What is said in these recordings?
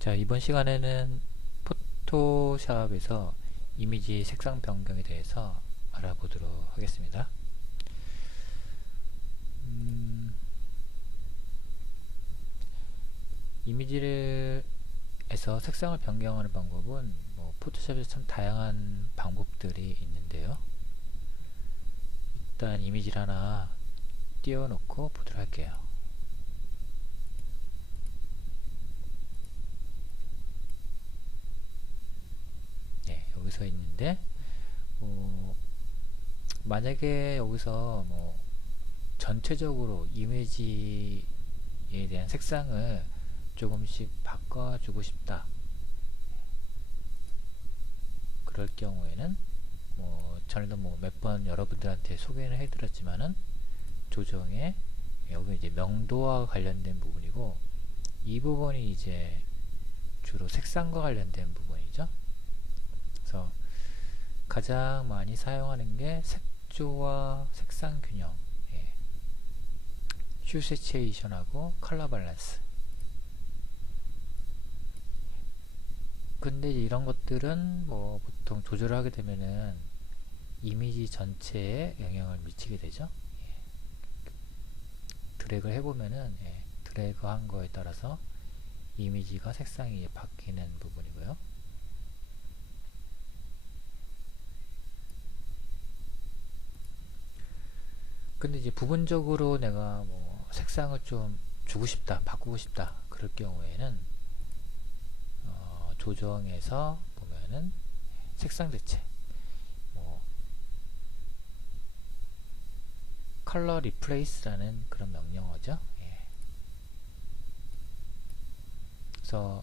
자, 이번 시간에는 포토샵에서 이미지 색상 변경에 대해서 알아보도록 하겠습니다. 이미지를 에서 색상을 변경하는 방법은 포토샵에서 참 다양한 방법들이 있는데요. 일단 이미지를 하나 띄워놓고 보도록 할게요. 네, 여기서 있는데 만약에 여기서 전체적으로 이미지에 대한 색상을 조금씩 바꿔주고 싶다. 그럴 경우에는 전에도 몇 번 여러분들한테 소개를 해드렸지만은 조정에 여기 이제 명도와 관련된 부분이고, 이 부분이 이제 주로 색상과 관련된 부분이죠. 그래서 가장 많이 사용하는 게 색조와 색상 균형, 휴 세츄레이션하고 컬러 밸런스. 근데 이런 것들은 보통 조절을 하게 되면은 이미지 전체에 영향을 미치게 되죠. 드래그를 해보면은 드래그 한 거에 따라서 이미지가 색상이 바뀌는 부분이고요. 근데 이제 부분적으로 내가 색상을 좀 주고 싶다, 바꾸고 싶다, 그럴 경우에는 조정에서 보면은 색상 대체, 컬러 리플레이스라는 그런 명령어죠. 그래서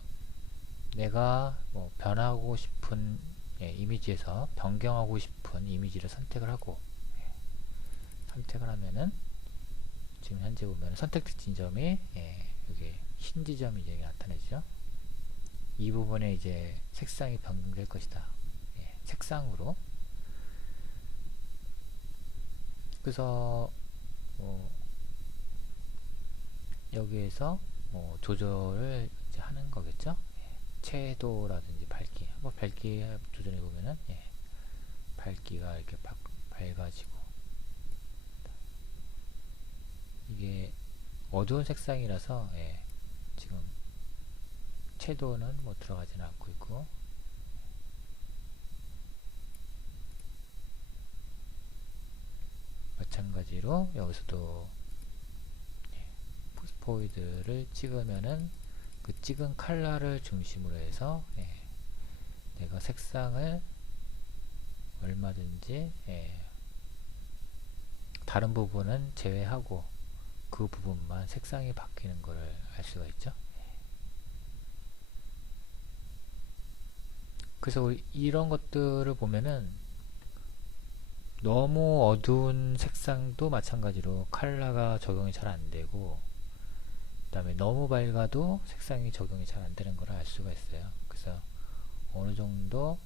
내가 변하고 싶은 이미지에서 변경하고 싶은 이미지를 선택을 하고, 선택을 하면은 지금 현재 보면 선택된 지점이 여기 흰 지점이 이제 나타내죠. 이 부분에 이제 색상이 변경될 것이다. 색상으로. 그래서 여기에서 조절을 이제 하는 거겠죠. 채도라든지 밝기, 한번 밝기 조절해 보면은 밝기가 이렇게 밝아지고, 이게 어두운 색상이라서 지금 채도는 들어가지는 않고 있고, 마찬가지로 여기서도 포스포이드를 찍으면은 그 찍은 컬러를 중심으로 해서 내가 색상을 얼마든지 다른 부분은 제외하고 그 부분만 색상이 바뀌는 것을 알 수가 있죠. 그래서 이런 것들을 보면은 너무 어두운 색상도 마찬가지로 컬러가 적용이 잘 안되고, 그 다음에 너무 밝아도 색상이 적용이 잘 안되는 걸 알 수가 있어요. 그래서 어느 정도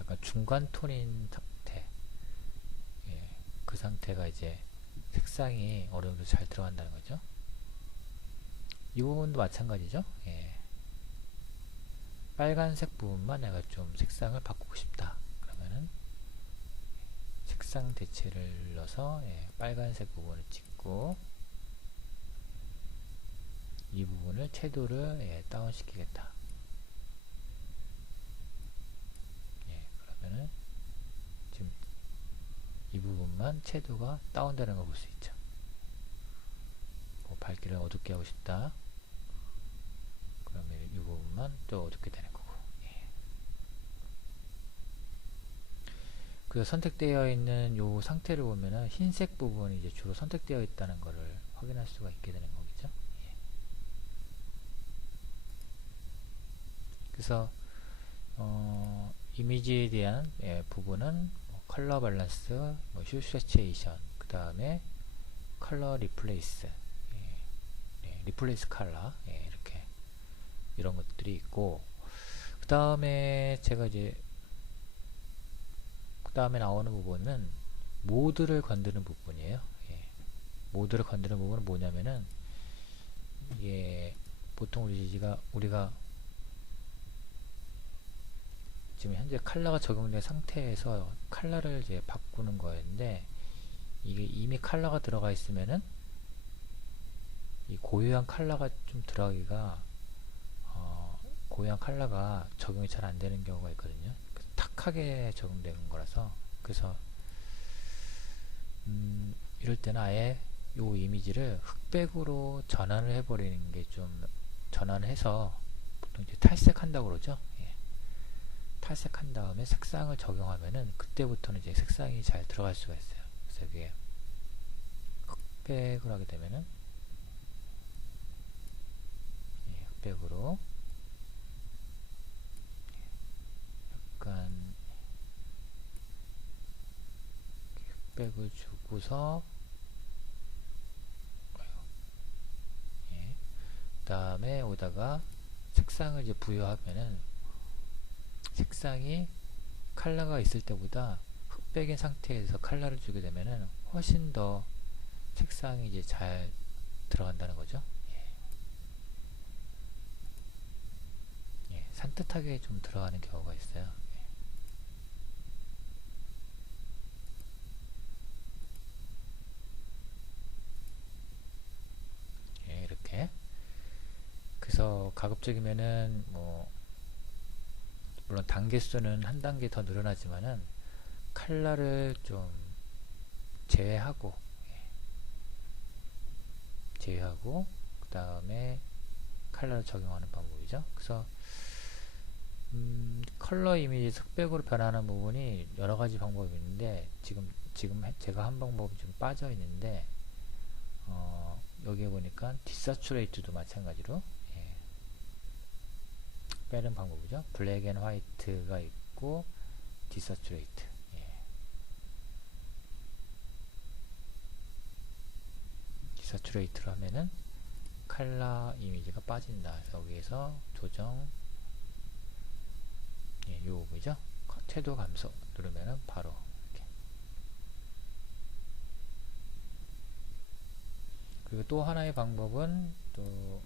약간 중간 톤인 상태, 그 상태가 이제 색상이 어느 정도 잘 들어간다는 거죠. 이 부분도 마찬가지죠. 빨간색 부분만 내가 좀 색상을 바꾸고 싶다. 그러면은 색상 대체를 눌러서 빨간색 부분을 찍고, 이 부분을 채도를 다운 시키겠다. 그러면은 지금 이 부분만 채도가 다운되는 걸 볼 수 있죠. 밝기를 어둡게 하고 싶다. 그러면 이 부분만 또 어둡게 되는 거고. 그 선택되어 있는 요 상태를 보면은 흰색 부분이 이제 주로 선택되어 있다는 것을 확인할 수가 있게 되는 거겠죠. 그래서 이미지에 대한 부분은 컬러 밸런스, 휴 세츄레이션, 그 다음에 컬러 리플레이스, 리플레이스 컬러, 이렇게 이런 것들이 있고, 그 다음에 제가 이제 그 다음에 나오는 부분은 모드를 건드는 부분이에요. 모드를 건드는 부분은 뭐냐면은, 이게 보통 우리가 지금 현재 컬러가 적용된 상태에서 컬러를 이제 바꾸는 거였는데, 이게 이미 컬러가 들어가 있으면은 이 고유한 컬러가 좀 들어가기가 고유한 컬러가 적용이 잘 안 되는 경우가 있거든요. 탁하게 적용되는 거라서. 그래서 이럴 때는 아예 요 이미지를 흑백으로 전환을 해버리는 게 좀, 전환을 해서 보통 이제 탈색한다고 그러죠. 예. 탈색한 다음에 색상을 적용하면은 그때부터는 이제 색상이 잘 들어갈 수가 있어요. 그래서 이게 흑백으로 하게 되면은, 예, 흑백으로 약간 흑백을 주고서, 예, 그 다음에 여기다가 색상을 이제 부여하면은 색상이 컬러가 있을 때보다 흑백인 상태에서 컬러를 주게 되면은 훨씬 더 색상이 이제 잘 들어간다는 거죠. 예, 산뜻하게 좀 들어가는 경우가 있어요. 예, 이렇게. 그래서 가급적이면은 뭐 물론 단계 수는 한 단계 더 늘어나지만은 컬러를 좀 제외하고, 제외하고 그 다음에 컬러를 적용하는 방법이죠. 그래서 컬러 이미지 흑백으로 변하는 부분이 여러 가지 방법이 있는데, 지금 제가 한 방법이 좀 빠져 있는데, 여기에 보니까 디사츄레이트도 마찬가지로, 예, 빼는 방법이죠. 블랙 앤 화이트가 있고 디사츄레이트. 예. 디사츄레이트로 하면은 컬러 이미지가 빠진다. 여기에서 조정, 예, 요 부분이죠. 채도 감소 누르면은 바로 이렇게. 그리고 또 하나의 방법은 또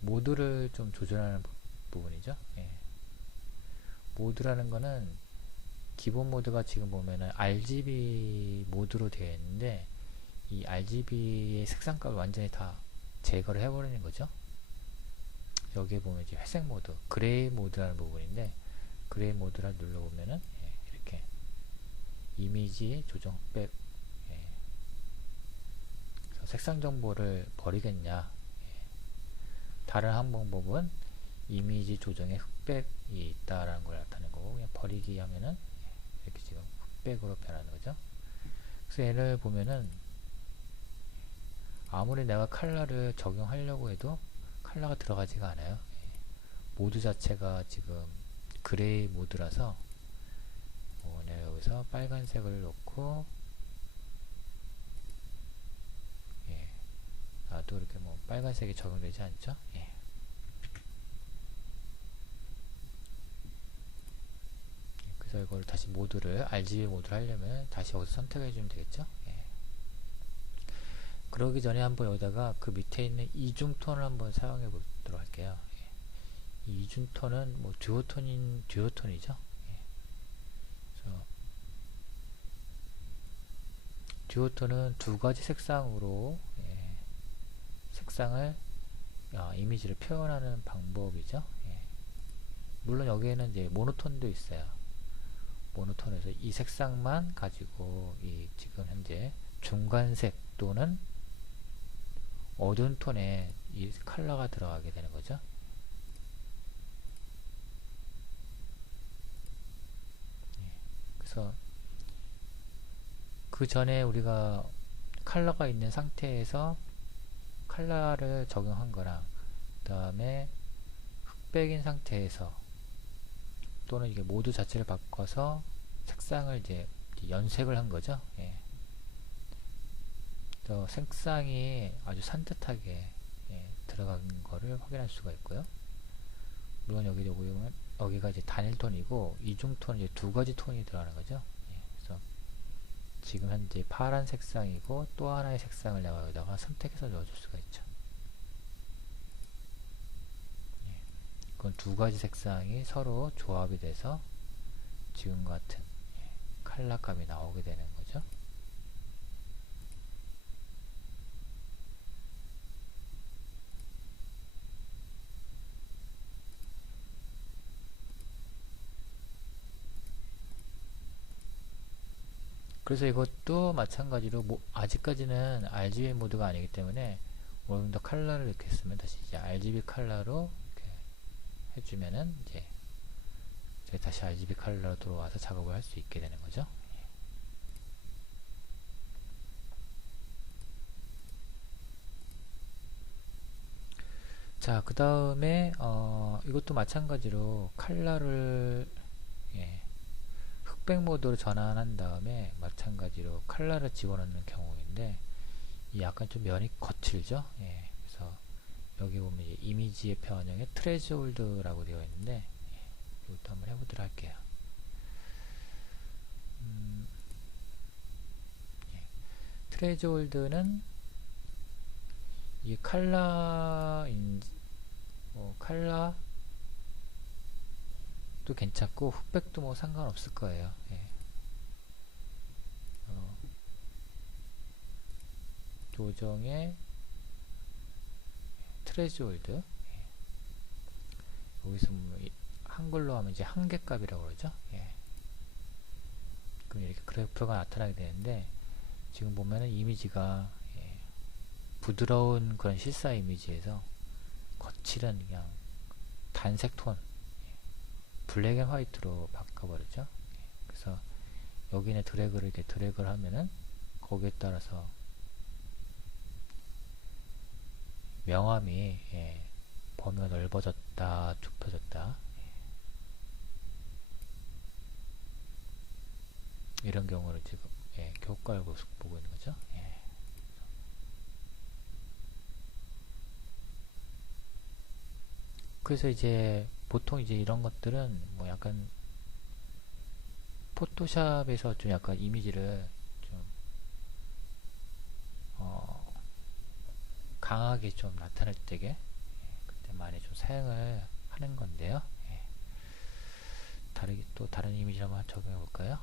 모드를 좀 조절하는 부분이죠. 예. 모드라는 거는 기본 모드가 지금 보면은 RGB 모드로 되어 있는데, 이 RGB의 색상값을 완전히 다 제거를 해버리는 거죠. 여기에 보면 이제 회색 모드, 그레이 모드라는 부분인데, 그레이 모드를 눌러보면은, 예, 이렇게 이미지 조정 백, 예, 색상 정보를 버리겠냐. 예. 다른 한 방법은 이미지 조정에 흑백이 있다라는 걸 나타내는 거고, 그냥 버리기 하면은, 예, 이렇게 지금 흑백으로 변하는 거죠. 그래서 얘를 보면은 아무리 내가 컬러를 적용하려고 해도 컬러가 들어가지가 않아요. 예. 모드 자체가 지금 그레이 모드라서, 내가 여기서 빨간색을 놓고, 예, 나도 이렇게 뭐 빨간색이 적용되지 않죠. 예. 그래서 이걸 다시 모드를 RGB 모드를 하려면 다시 여기서 선택해 주면 되겠죠. 예. 그러기 전에 한번 여기다가 그 밑에 있는 이중톤을 한번 사용해 보도록 할게요. 예. 이 이중톤은 뭐 듀오톤이죠. 예. 그래서 듀오톤은 두 가지 색상으로, 예, 색상을, 이미지를 표현하는 방법이죠. 예. 물론 여기에는 이제 모노톤도 있어요. 모노톤에서 이 색상만 가지고 이 지금 현재 중간색 또는 어두운 톤에 이 컬러가 들어가게 되는 거죠. 예. 그래서 그 전에 우리가 컬러가 있는 상태에서 컬러를 적용한 거랑, 그 다음에 흑백인 상태에서 또는 이게 모드 자체를 바꿔서 색상을 이제 연색을 한 거죠. 예. 그래서 색상이 아주 산뜻하게, 예, 들어간 거를 확인할 수가 있고요. 물론 여기도 보면 여기가 이제 단일 톤이고 이중 톤은 이제 두 가지 톤이 들어가는 거죠. 예. 그래서 지금 현재 파란 색상이고 또 하나의 색상을 내가 여기다가 선택해서 넣어줄 수가 있죠. 그건 두 가지 색상이 서로 조합이 돼서 지금과 같은 컬러 값이 나오게 되는 거죠. 그래서 이것도 마찬가지로 아직까지는 RGB 모드가 아니기 때문에 어느 정도 컬러를 이렇게 쓰면 다시 이제 RGB 컬러로 이렇게 해주면은 이제 다시 RGB 컬러로 들어와서 작업을 할 수 있게 되는 거죠. 자, 그 다음에 이것도 마찬가지로 컬러를 흑백 모드로 전환한 다음에 마찬가지로 컬러를 집어넣는 경우인데 약간 좀 면이 거칠죠. 그래서 여기 보면 이제 이미지의 변형에 트레즈홀드라고 되어 있는데 이것도 한번 해보도록 할게요. 트레즈홀드는 이 컬러도 괜찮고 흑백도 뭐 상관없을 거예요. 조정의 트레즈홀드, 여기서 한글로 하면 이제 한계값이라고 그러죠. 그럼 이렇게 그래프가 나타나게 되는데 지금 보면은 이미지가 부드러운 그런 실사 이미지에서 거칠은 그냥 단색 톤, 블랙 앤 화이트로 바꿔버렸죠. 그래서 여기는 드래그를 이렇게 드래그를 하면은 거기에 따라서 명암이 범위가 넓어졌다, 좁혀졌다, 이런 경우를 지금 효과를 보고 있는 거죠. 그래서 이제 보통 이제 이런 것들은 뭐 약간 포토샵에서 좀 약간 이미지를 좀 강하게 좀 나타낼 때게 그때 많이 좀 사용을 하는 건데요. 또 다른 이미지 한번 적용해 볼까요?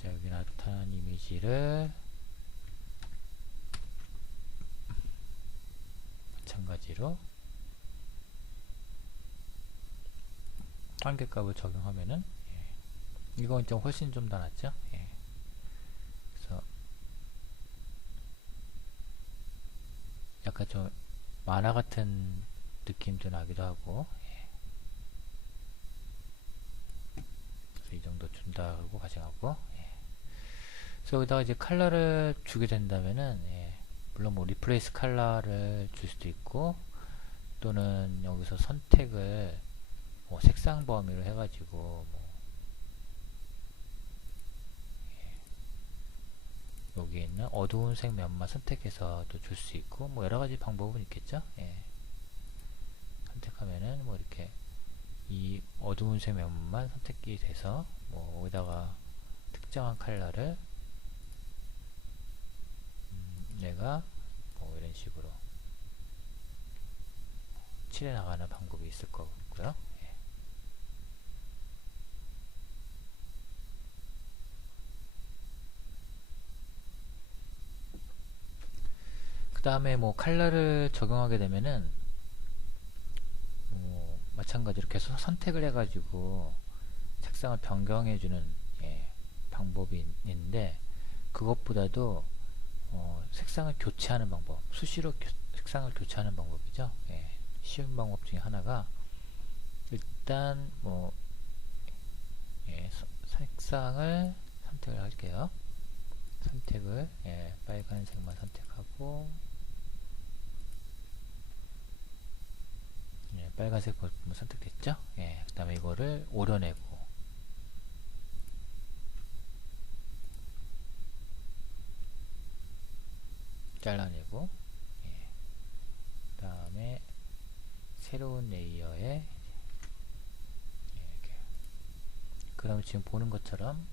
자, 여기 나타난 이미지를 마찬가지로 한계값을 적용하면은 이건 좀 훨씬 좀 더 낫죠. 그래서 약간 좀 만화 같은 느낌도 나기도 하고, 그래서 이 정도 준다고 가정하고, 그래서 여기다가 이제 컬러를 주게 된다면은 물론 뭐 리플레이스 컬러를 줄 수도 있고, 또는 여기서 선택을 뭐 색상 범위로 해가지고 뭐 여기에 있는 어두운 색 면만 선택해서 또 줄 수 있고 뭐 여러가지 방법은 있겠죠. 선택하면은 뭐 이렇게 이 어두운 색 면만 선택이 돼서 뭐 여기다가 특정한 컬러를 내가 뭐 이런 식으로 칠해 나가는 방법이 있을 거고요. 그 다음에 뭐 컬러를 적용하게 되면은 뭐 마찬가지로 계속 선택을 해가지고 색상을 변경해주는 방법이 있는데 그것보다도 색상을 교체하는 방법, 수시로 색상을 교체하는 방법이죠. 쉬운 방법 중에 하나가 일단 뭐 색상을 선택을 할게요. 선택을 빨간색만 선택하고 빨간색 부분 선택됐죠. 그 다음에 이거를 오려내고 잘라내고 그 다음에 새로운 레이어에 이렇게. 그럼 지금 보는 것처럼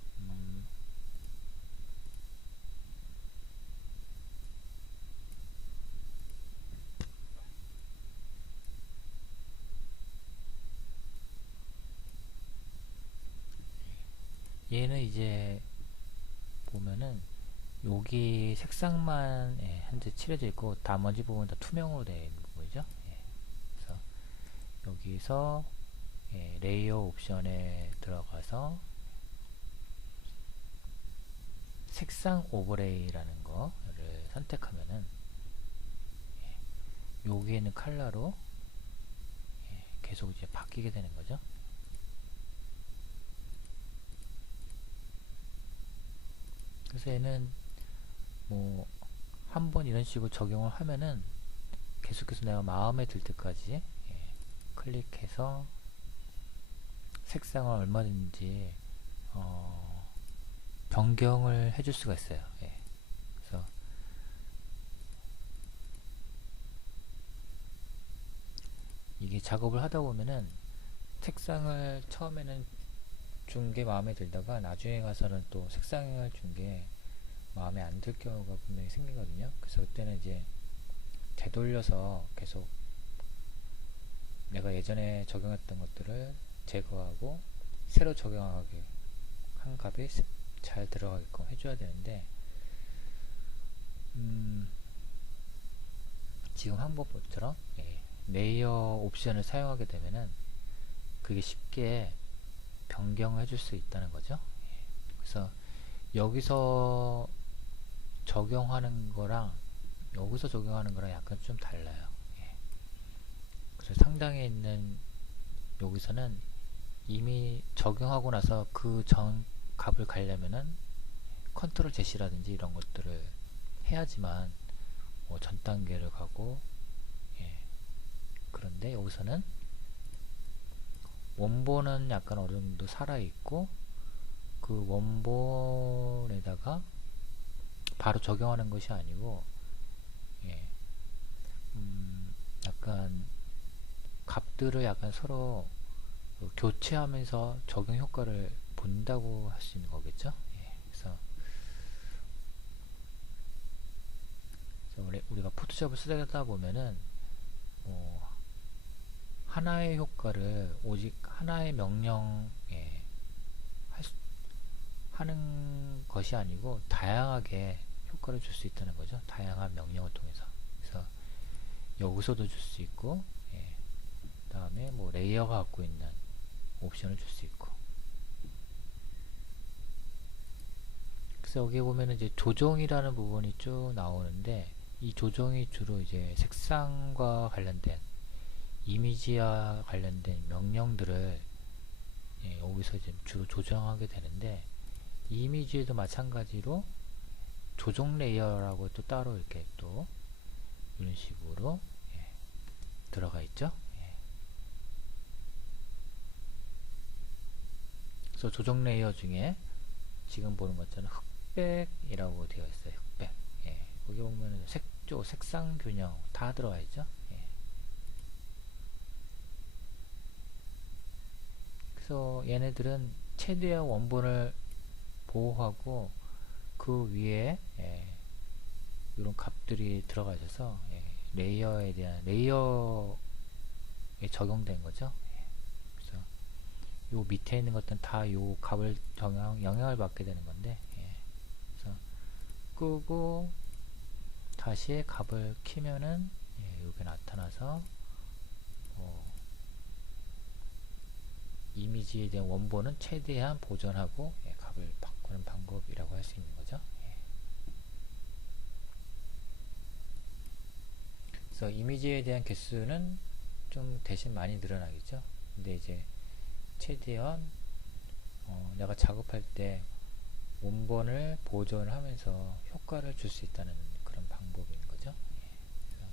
얘는 이제 보면은 여기 색상만 현재 칠해져 있고 나머지 부분 다 투명으로 되어 있는 부분이죠. 그래서 여기서 레이어 옵션에 들어가서 색상 오버레이라는 거를 선택하면은 여기에 있는 컬러로 계속 이제 바뀌게 되는 거죠. 그래서 얘는 뭐 한번 이런 식으로 적용을 하면은 계속해서 내가 마음에 들 때까지 클릭해서 색상을 얼마든지 변경을 해줄 수가 있어요. 그래서 이게 작업을 하다 보면은 색상을 처음에는 준 게 마음에 들다가 나중에 가서는 또 색상을 준 게 마음에 안 들 경우가 분명히 생기거든요. 그래서 그때는 이제 되돌려서 계속 내가 예전에 적용했던 것들을 제거하고 새로 적용하게 한 값이 잘 들어가게끔 해줘야 되는데 지금 한 방법처럼 레이어 옵션을 사용하게 되면은 그게 쉽게 변경을 해줄 수 있다는 거죠. 그래서 여기서 적용하는 거랑 여기서 적용하는 거랑 약간 좀 달라요. 그래서 상단에 있는 여기서는 이미 적용하고 나서 그 전 값을 가려면은 컨트롤 제시라든지 이런 것들을 해야지만 전 단계를 가고 그런데 여기서는 원본은 약간 어느 정도 살아있고 그 원본에다가 바로 적용하는 것이 아니고 약간 값들을 약간 서로 교체하면서 적용 효과를 본다고 할 수 있는 거겠죠. 그래서 우리가 포토샵을 쓰다 보면은 하나의 효과를 오직 하나의 명령에 하는 것이 아니고 다양하게 효과를 줄 수 있다는 거죠. 다양한 명령을 통해서. 그래서 여기서도 줄 수 있고 그 다음에 뭐 레이어가 갖고 있는 옵션을 줄 수 있고 그래서 여기 보면은 이제 조정이라는 부분이 쭉 나오는데 이 조정이 주로 이제 색상과 관련된 이미지와 관련된 명령들을 여기서 이제 주로 조정하게 되는데 이 이미지에도 마찬가지로 조정 레이어라고 또 따로 이렇게 또 이런 식으로 들어가 있죠. 그래서 조정 레이어 중에 지금 보는 것처럼 흑백이라고 되어 있어요. 흑백. 여기 보면은 색조, 색상 균형 다 들어가 있죠. 그래서 얘네들은 최대한 원본을 보호하고 그 위에 이런 값들이 들어가 있어서 레이어에 대한 레이어에 적용된 거죠. 그래서 요 밑에 있는 것들은 다 요 값을 영향을 받게 되는 건데 그래서 끄고 다시 값을 키면은 요게 나타나서 이미지에 대한 원본은 최대한 보존하고 값을 바꾸는 방법이라고 할 수 있는 거죠. 그래서 이미지에 대한 개수는 좀 대신 많이 늘어나겠죠. 근데 이제 최대한 내가 작업할 때 원본을 보존을 하면서 효과를 줄 수 있다는 그런 방법인 거죠. 그래서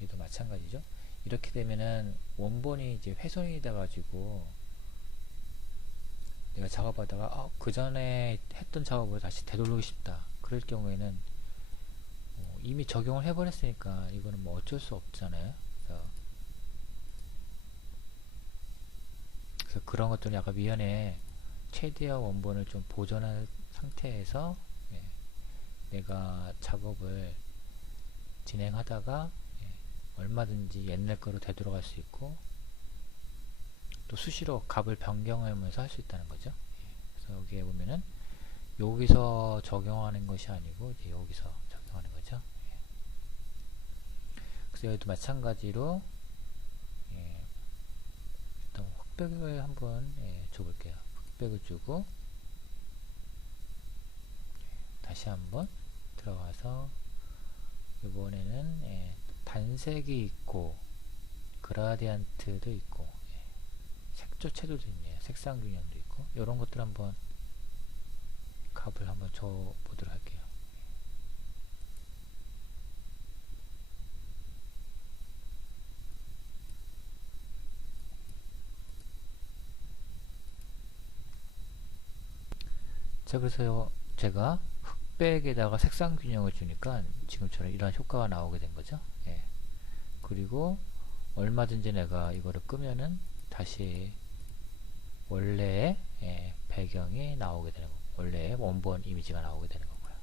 얘도 마찬가지죠. 이렇게 되면은 원본이 이제 훼손이 돼가지고 내가 작업하다가 그 전에 했던 작업을 다시 되돌리고 싶다. 그럴 경우에는 이미 적용을 해버렸으니까 이거는 뭐 어쩔 수 없잖아요. 그래서 그래서 그런 것들은 약간 미연에 최대한 원본을 좀 보존한 상태에서 예, 내가 작업을 진행하다가 예, 얼마든지 옛날 거로 되돌아갈 수 있고 또 수시로 값을 변경하면서 할 수 있다는 거죠. 예, 그래서 여기에 보면은 여기서 적용하는 것이 아니고 이제 여기서 적용하는 거죠. 예. 그래서 여기도 마찬가지로 예, 일단 흑백을 한번 예, 줘볼게요. 흑백을 주고 다시 한번 들어가서 이번에는 예, 단색이 있고 그라디안트도 있고 예, 색조 채도도 있네요. 색상 균형도 있고 이런 것들 한번 값을 한번 줘 보도록 할게요. 자, 그래서 제가 흑백에다가 색상 균형을 주니까 지금처럼 이런 효과가 나오게 된 거죠. 예. 그리고 얼마든지 내가 이거를 끄면은 다시 원래의 예, 배경이 나오게 되는 거고 원래의 원본 이미지가 나오게 되는 거고요.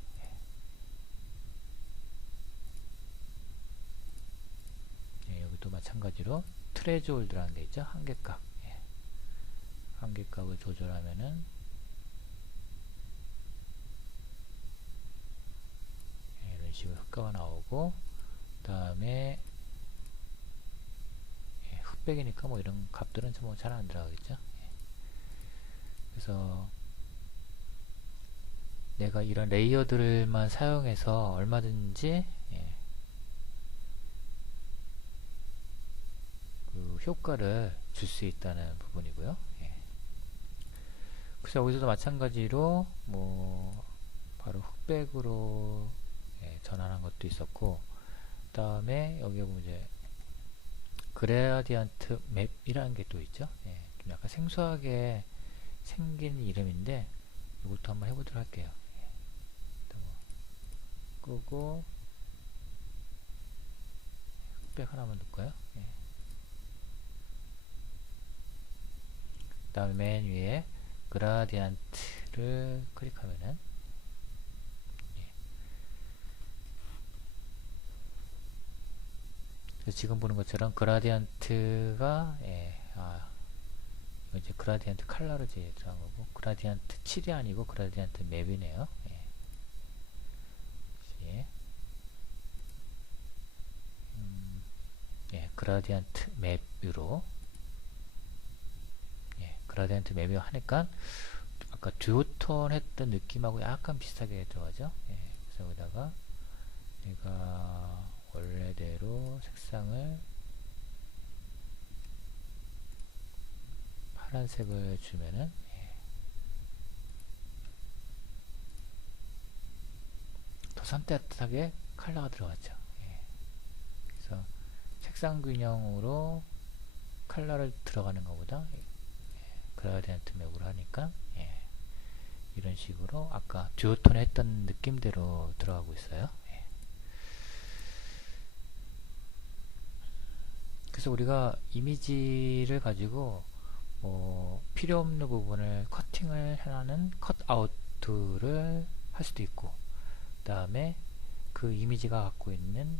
예. 예, 여기도 마찬가지로 트레즈홀드라는 게 있죠. 한계값. 예. 한계값을 조절하면은 예, 이런 식으로 효과가 나오고 그 다음에 예, 흑백이니까 뭐 이런 값들은 뭐 잘 안 들어가겠죠. 예. 그래서 내가 이런 레이어들만 사용해서 얼마든지 예, 그 효과를 줄 수 있다는 부분이고요. 예. 그래서 여기서도 마찬가지로 뭐 바로 흑백으로 예, 전환한 것도 있었고 그 다음에 여기 보면 이제 그레디언트 맵이라는 게 또 있죠. 예, 좀 약간 생소하게 생긴 이름인데 이것도 한번 해보도록 할게요. 예, 일단 뭐 끄고 흑백 하나만 넣을까요? 예. 그 다음에 맨 위에 그라디안트를 클릭하면은 예. 지금 보는 것처럼 그라디안트가 예, 이제 그라디안트 컬러를 이제 들어간 거고 그라디안트 7이 아니고 그라디안트 맵이네요. 예. 예. 예, 그라디안트 맵으로 예, 그라디안트 맵이 하니까 아까 듀오톤 했던 느낌하고 약간 비슷하게 들어가죠. 예, 그래서 여기다가 내가 원래대로 색상을 파란색을 주면은 예, 더 산뜻하게 컬러가 들어갔죠. 예, 그래서 색상 균형으로 컬러를 들어가는 것보다 예, 그라디언트 맵으로 하니까 예, 이런 식으로 아까 듀오톤 했던 느낌대로 들어가고 있어요. 예. 그래서 우리가 이미지를 가지고 필요 없는 부분을 커팅을 해라는 컷아웃을 할 수도 있고 그 다음에 그 이미지가 갖고 있는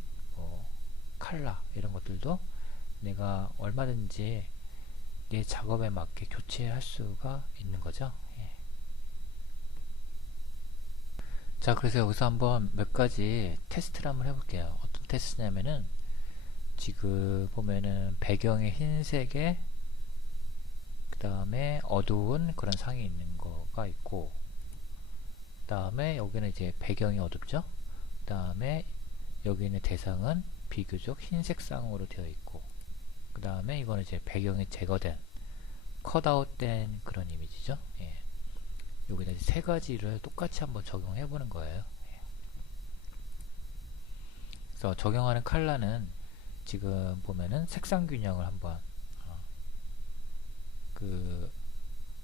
컬러 이런 것들도 내가 얼마든지 내 작업에 맞게 교체할 수가 있는 거죠. 예. 자, 그래서 여기서 한번 몇 가지 테스트를 한번 해볼게요. 어떤 테스트냐면은 지금 보면은 배경에 흰색에 그 다음에 어두운 그런 상이 있는 거가 있고 그 다음에 여기는 이제 배경이 어둡죠. 그 다음에 여기 있는 대상은 비교적 흰색 상으로 되어 있고 그 다음에 이거는 이제 배경이 제거된 컷아웃된 그런 이미지죠. 예. 여기다 세 가지를 똑같이 한번 적용해 보는 거예요. 예. 그래서 적용하는 컬러는 지금 보면은 색상 균형을 한번 그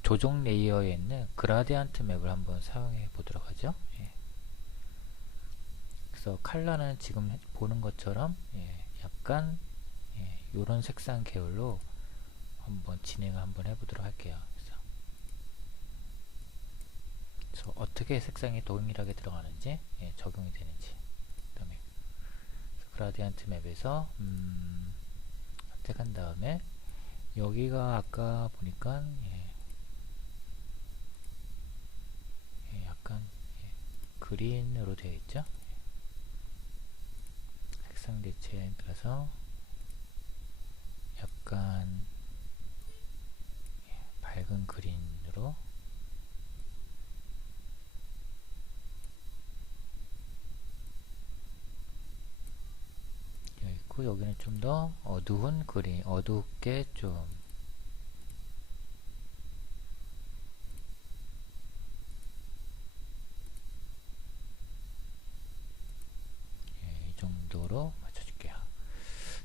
조종 레이어에 있는 그라디안트 맵을 한번 사용해 보도록 하죠. 예. 그래서 컬러는 지금 보는 것처럼 예, 약간 예, 요런 색상 계열로 한번 진행을 한번 해보도록 할게요. 그래서 어떻게 색상이 동일하게 들어가는지, 예, 적용이 되는지. 그 다음에 그라디언트 맵에서 선택한 다음에 여기가 아까 보니까 약간 그린으로 되어 있죠. 색상 대체에 따라서 약간 밝은 그린으로 되어 있고, 여기는 좀 더 어두운 그린, 어둡게 좀 이 정도로 맞춰줄게요.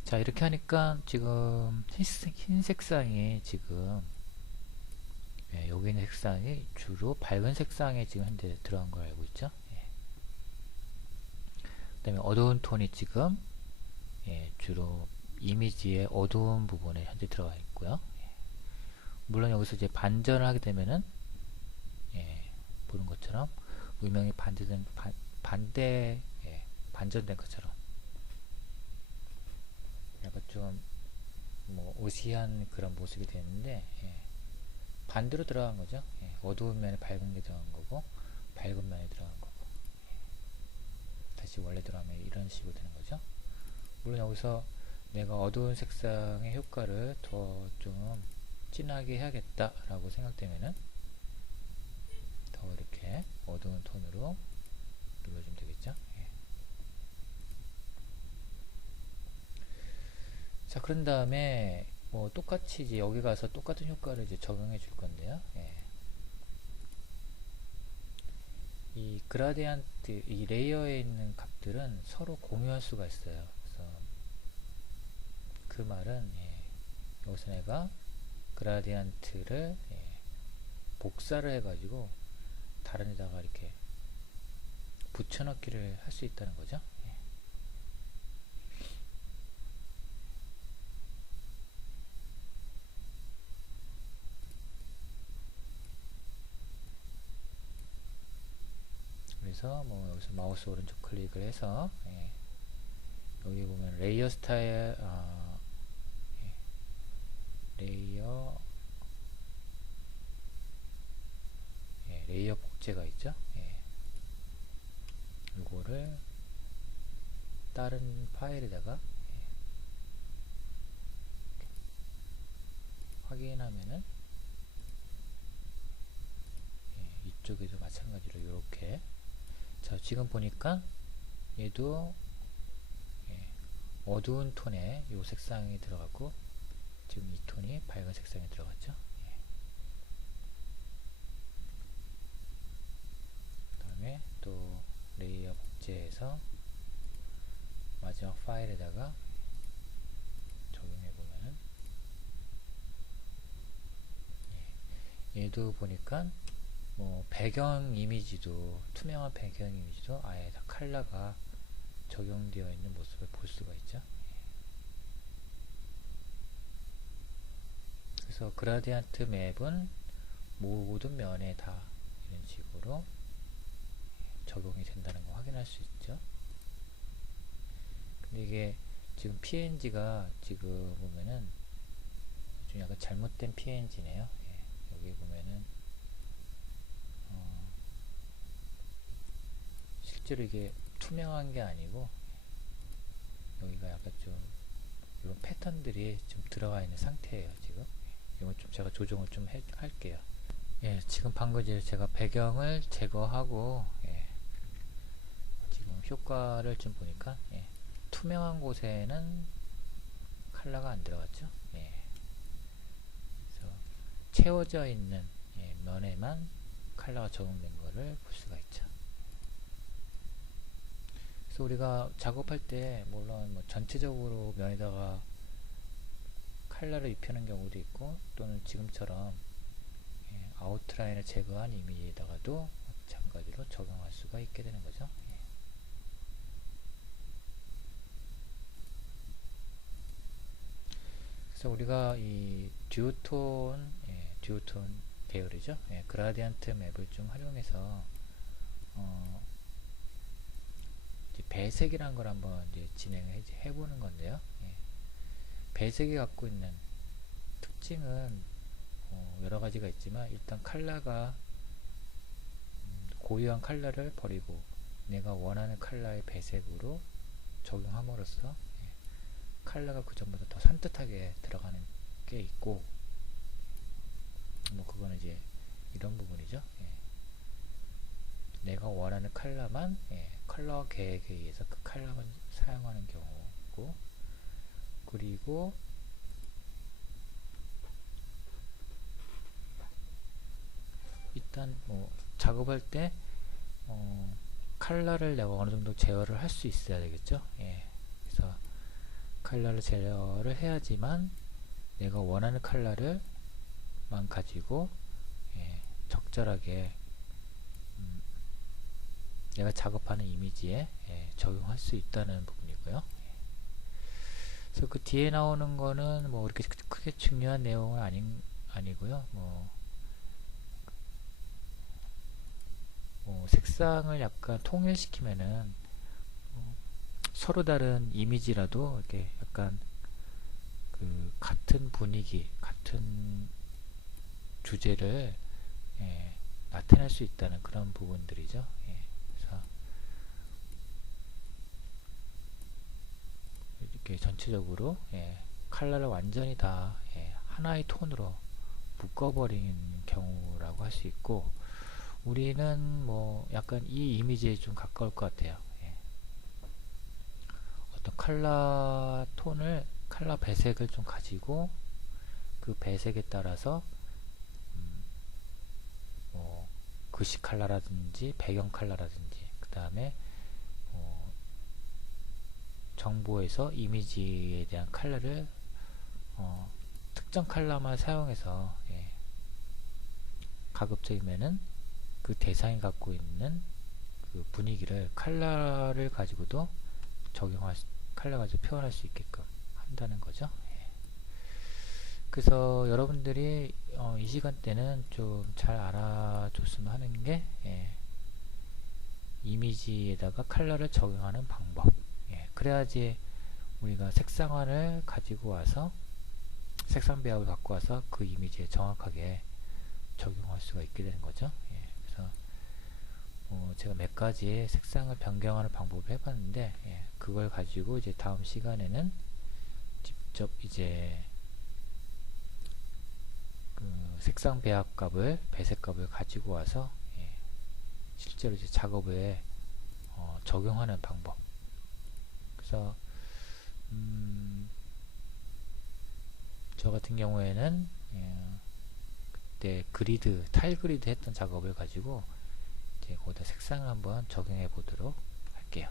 자, 이렇게 하니까 지금 흰 색상이 지금 여기 있는 색상이 주로 밝은 색상에 지금 현재 들어간 걸 알고 있죠. 그 다음에 어두운 톤이 지금 주로 이미지의 어두운 부분에 현재 들어가 있고요. 물론 여기서 이제 반전을 하게 되면은 보는 것처럼 음영이 반전된 것처럼 약간 좀 뭐 어시한 그런 모습이 되는데, 반대로 들어간 거죠. 어두운 면에 밝은 게 들어간 거고, 밝은 면에 들어간 거고, 다시 원래 들어가면 이런 식으로 되는 거죠. 물론 여기서 내가 어두운 색상의 효과를 더 좀 진하게 해야겠다 라고 생각되면은 더 이렇게 어두운 톤으로 눌러주면 되겠죠. 자, 그런 다음에 뭐 똑같이 이제 여기 가서 똑같은 효과를 이제 적용해 줄 건데요. 이 그라디언트, 이 레이어에 있는 값들은 서로 공유할 수가 있어요. 그래서 그 말은 여기서 내가 그라디언트를 복사를 해가지고 다른 데다가 이렇게 붙여넣기를 할 수 있다는 거죠. 그래서 뭐 여기서 마우스 오른쪽 클릭을 해서 여기 보면 레이어 스타일, 레이어 레이어 복제가 있죠. 이거를 다른 파일에다가 확인하면은 이쪽에도 마찬가지로 이렇게, 자, 지금 보니까 얘도 어두운 톤에 이 색상이 들어갔고, 지금 이 톤이 밝은 색상이 들어갔죠. 그 다음에 또 레이어 복제해서 마지막 파일에다가 적용해 보면은 얘도 보니까 뭐 배경 이미지도, 투명한 배경 이미지도 아예 다 컬러가 적용되어 있는 모습을 볼 수가 있죠. 그래서 그라디언트 맵은 모든 면에 다 이런 식으로 적용이 된다는 거 확인할 수 있죠. 근데 이게 지금 PNG가 지금 보면은 좀 약간 잘못된 PNG네요. 여기 보면은 실제로 이게 투명한 게 아니고 여기가 약간 좀 이런 패턴들이 좀 들어가 있는 상태예요. 지금 이건 좀 제가 조정을 좀 할게요. 지금 방금 제가 배경을 제거하고 지금 효과를 좀 보니까 투명한 곳에는 컬러가 안 들어갔죠. 그래서 채워져 있는 면에만 컬러가 적용된 거를 볼 수가 있죠. 그래서 우리가 작업할 때 물론 뭐 전체적으로 면에다가 컬러를 입히는 경우도 있고, 또는 지금처럼 아웃라인을 제거한 이미지에다가도 마찬가지로 적용할 수가 있게 되는 거죠. 그래서 우리가 이 듀오톤, 듀오톤 계열이죠. 그라디언트 맵을 좀 활용해서 이제 배색이라는 걸 한번 이제 진행을 해보는 건데요. 배색이 갖고 있는 특징은 여러 가지가 있지만, 일단 컬러가 고유한 컬러를 버리고 내가 원하는 컬러의 배색으로 적용함으로써 컬러가 그 전보다 더 산뜻하게 들어가는 게 있고, 뭐 그거는 이제 이런 부분이죠. 내가 원하는 컬러만, 컬러 계획에 의해서 그 컬러만 사용하는 경우고, 그리고 일단 뭐 작업할 때 컬러를 내가 어느 정도 제어를 할 수 있어야 되겠죠. 그래서 컬러를 제어를 해야지만 내가 원하는 컬러를만 가지고 적절하게 내가 작업하는 이미지에 적용할 수 있다는 부분이고요. 그래서 그 뒤에 나오는 거는 뭐 이렇게 크게 중요한 내용은 아니고요. 색상을 약간 통일시키면은 서로 다른 이미지라도 이렇게 약간 그 같은 분위기, 같은 주제를 나타낼 수 있다는 그런 부분들이죠. 그래서 이렇게 전체적으로 컬러를 완전히 다 하나의 톤으로 묶어버리는 경우라고 할 수 있고, 우리는 뭐 약간 이 이미지에 좀 가까울 것 같아요. 어떤 컬러 톤을, 컬러 배색을 좀 가지고 그 배색에 따라서 뭐 글씨 컬러라든지 배경 컬러라든지, 그 다음에 정보에서 이미지에 대한 컬러를 특정 컬러만 사용해서 가급적이면은 그 대상이 갖고 있는 그 분위기를 컬러를 가지고도 컬러 가지고 표현할 수 있게끔 한다는 거죠. 그래서 여러분들이 이 시간대는 좀 잘 알아줬으면 하는 게, 이미지에다가 컬러를 적용하는 방법. 그래야지 우리가 색상화를 가지고 와서, 색상 배합을 갖고 와서 그 이미지에 정확하게 적용할 수가 있게 되는 거죠. 그래서 제가 몇 가지의 색상을 변경하는 방법을 해봤는데, 그걸 가지고 이제 다음 시간에는 직접 이제 그 색상 배합 값을, 배색 값을 가지고 와서 실제로 이제 작업에 적용하는 방법. 그래서 저 같은 경우에는 그때 타일 그리드 했던 작업을 가지고 이제 거기다 색상을 한번 적용해 보도록 할게요.